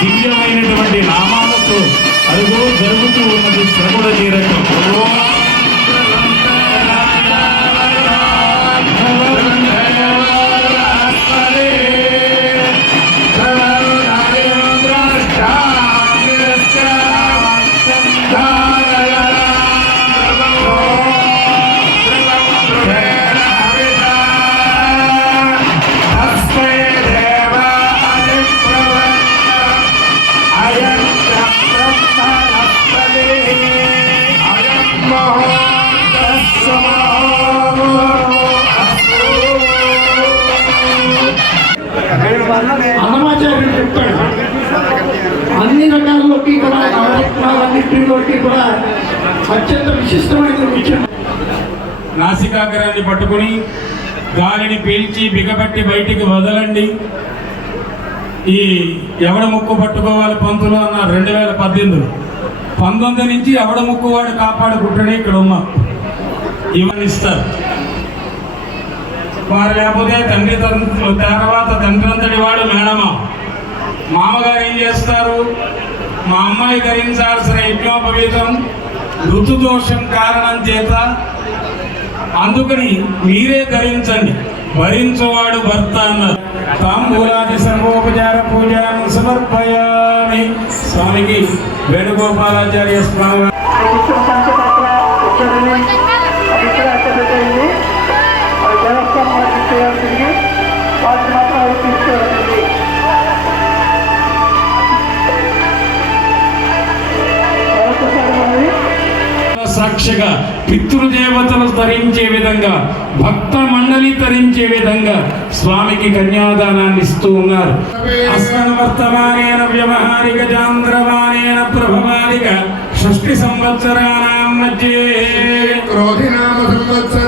దివ్యమైనటువంటి నామాలతో అడుగు జరుగుతూ ఉన్నది శ్రముడ తీరటం నాసికాగ్రాన్ని పట్టుకుని గాలిని పీల్చి బిగబట్టి బయటికి వదలండి. ఈ ఎవడ ముక్కు పట్టుకోవాలి పంతులు అన్న రెండు వేల పద్దెనిమిదిలో. పంతొమ్మిది నుంచి ఎవడ ముక్కు వాడు కాపాడుకుంటూనే ఇక్కడ ఉన్నాం. ఇవన్నీ ఇస్తారు. వారు లేకపోతే తండ్రి తర్వాత తండ్రి అంతటి వాడు మేడమ? మామగారు ఏం చేస్తారు? మా అమ్మాయి ధరించాల్సిన యజ్ఞోపవీతం ఋతుదోషం కారణం చేత అందుకని మీరే ధరించండి. భరించువాడు భర్త అన్నారు. తాంబూలాది సర్వోపచార పూజను సమర్పయామి. స్వామికి వేణుగోపాలాచార్య స్వామి. సాక్షిగా పితృదేవతలు తరించే విధంగా భక్త మండలి తరించే విధంగా స్వామికి కన్యాదానాన్ని ఇస్తూ ఉన్నారు. అస్మన్ వర్తమానేన వ్యవహారిక చాంద్రమానేన ప్రభమాలిక షష్ఠి సంవత్సరాణం మధ్యే. క్రోధినామ సంవత్సరే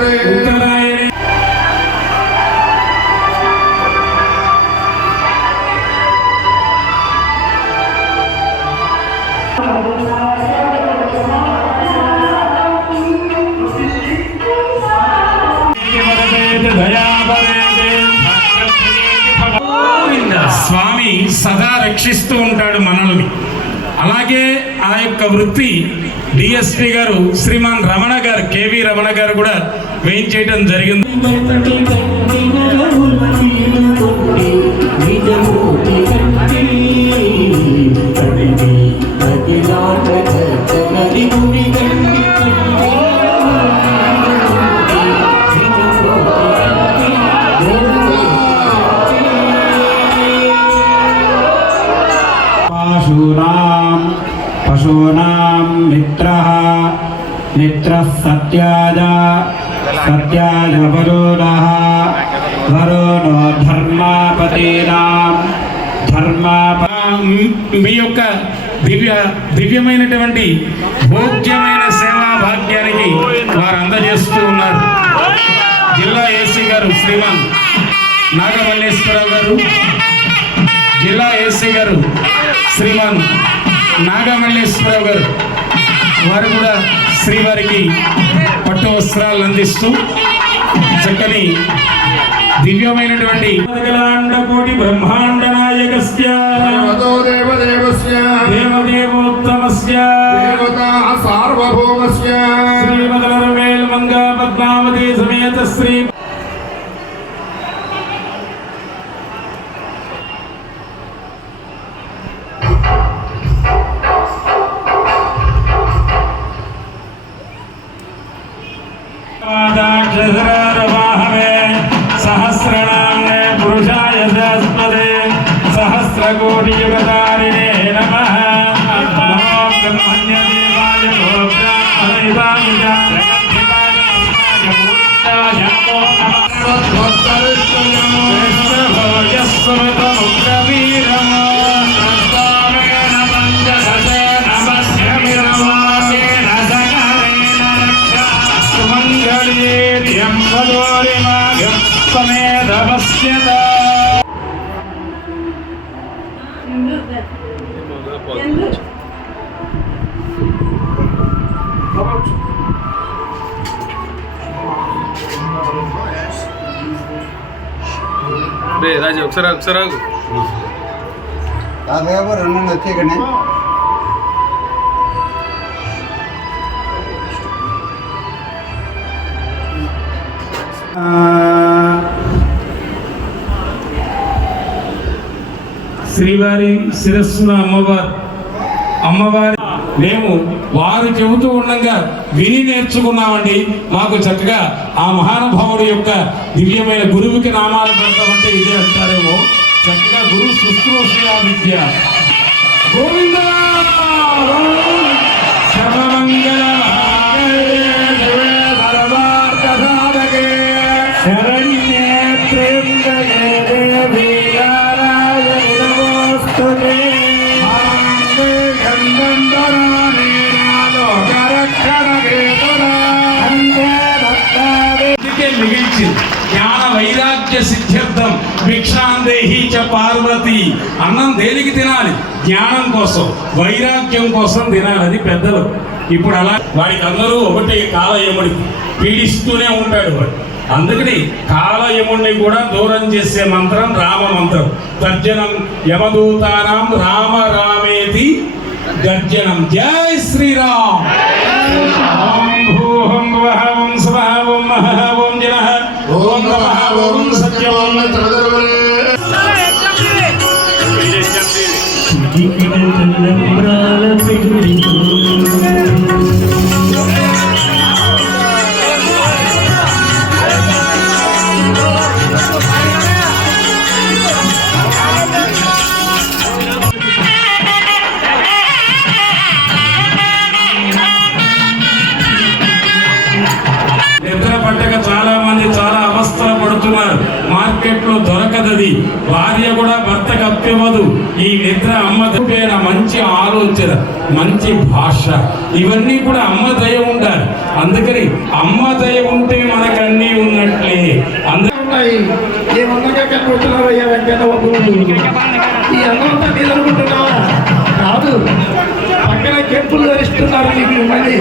సదా రక్షిస్తూ ఉంటాడు మనల్ని. అలాగే ఆ యొక్క వృత్తి డిఎస్పి గారు శ్రీమాన్ రమణ గారు కేవి రమణ గారు కూడా వేయించేయడం జరిగింది. मित्रः सत्याय सत्याय वरुणः वरुणो धर्मापतीनां धर्माप మీ యొక్క దివ్య దివ్యమైనటువంటి భోగ్యమైన సేవా భాగ్యానికి వారు అందజేస్తూ ఉన్నారు జిల్లా ఏసీ గారు శ్రీమాన్ నాగమల్లేశ్వరరావు గారు జిల్లా ఏసీ గారు శ్రీమాన్ నాగమల్లేశ్వరరావు గారు వారు కూడా శ్రీవారికి పట్టు వస్త్రాలు అందిస్తూ చక్కని దివ్యమైనటువంటి కోటి బ్రహ్మాండ నాయకస్య. దేవదేవస్య. దేవదేవోత్తమస్య. దేవతా సార్వభౌమస్య. శ్రీమదరవేల్ మంగా పద్మావతి సమేత శ్రీ सहस्रनाम्ने सहस्रणाम्ने पुरुषाय सहस्पदे सहस्रकोटियुगतारिणे नमः। नमो ब्रह्मण्यदेवाय भोक्ताय जगद्धिपाय नमो नमः। రే రాజు ఒకసారి ఒకసారి ఆగు. రెండు శ్రీవారి శిరస్సున అమ్మవారు అమ్మవారి మేము వారు చెబుతూ ఉండగా విని నేర్చుకున్నామండి. మాకు చక్కగా ఆ మహానుభావుడి యొక్క దివ్యమైన గురువుకి నామాలు పెడతామంటే ఇదే అంటారేమో. చక్కగా గురువు శుశ్రూష విద్య. గోవింద! సర్వమంగళ జ్ఞాన వైరాగ్య సిద్ధ్యర్థం భిక్షాందేహి చ పార్వతి. అన్నం దేనికి తినాలి? జ్ఞానం కోసం వైరాగ్యం కోసం తినాలి అది పెద్దలు. ఇప్పుడు అలా వాడికి అందరూ ఒకటి కాలయముడి పీడిస్తూనే ఉంటాడు వాడు. అందుకని కాలయముడిని కూడా దూరం చేసే మంత్రం రామ మంత్రం. తర్జనం యమదూతానాం రామ రామేతి గర్జనం జై శ్రీరామ్. ఓం భూహం భువః ఓం స్వః ఓం మహః ఓం జనః ఓం నమః ఓం సత్యం ఓం మార్కెట్లో దొరకదది. భార్య కూడా భర్తకు అప్పివ్వదు. ఈ నిద్ర అమ్మ దయన మంచి ఆలోచన మంచి భాష. ఇవన్నీ కూడా అమ్మ దయ ఉండాలి. అందుకని అమ్మ దయ ఉంటే మనకన్నీ ఉన్నట్లే. అందుకని ఉన్నాయి ఏమన్నగా వెంకన్న బాబు? ఈ అన్నంతా నిలబడుతున్నావా? కాదు. పక్కన కెంపులు ధరిస్తున్నారు నీకు మళ్ళీ